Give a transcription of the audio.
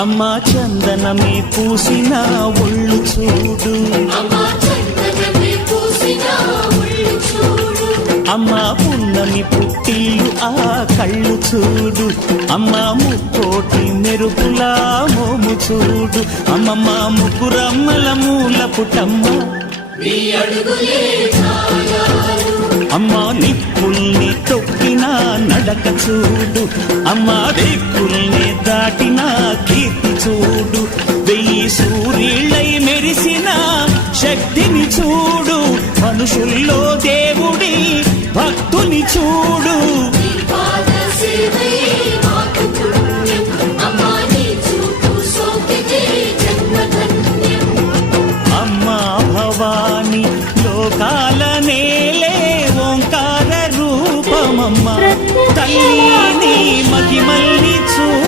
అమ్మా చందనమే పూసిన ఒళ్ళు చూడు, అమ్మా పున్నమి పుట్టిల్లు ఆ కళ్ళు చూడు, అమ్మా ముక్కోటి మెరుపుల మోము చూడు, అమ్మమ్మ ముగ్గురమ్మల మూల పుటమ్మ అమ్మా నిప్పుల్ని తొక్కిన నడక చూడు, అమ్మా దిక్కుల్ని దాటిన కీర్తి చూడు, 1000 సూర్యులై మెరిసిన శక్తిని చూడు, మనుషుల్లో దేవుడి భక్తుని చూడు.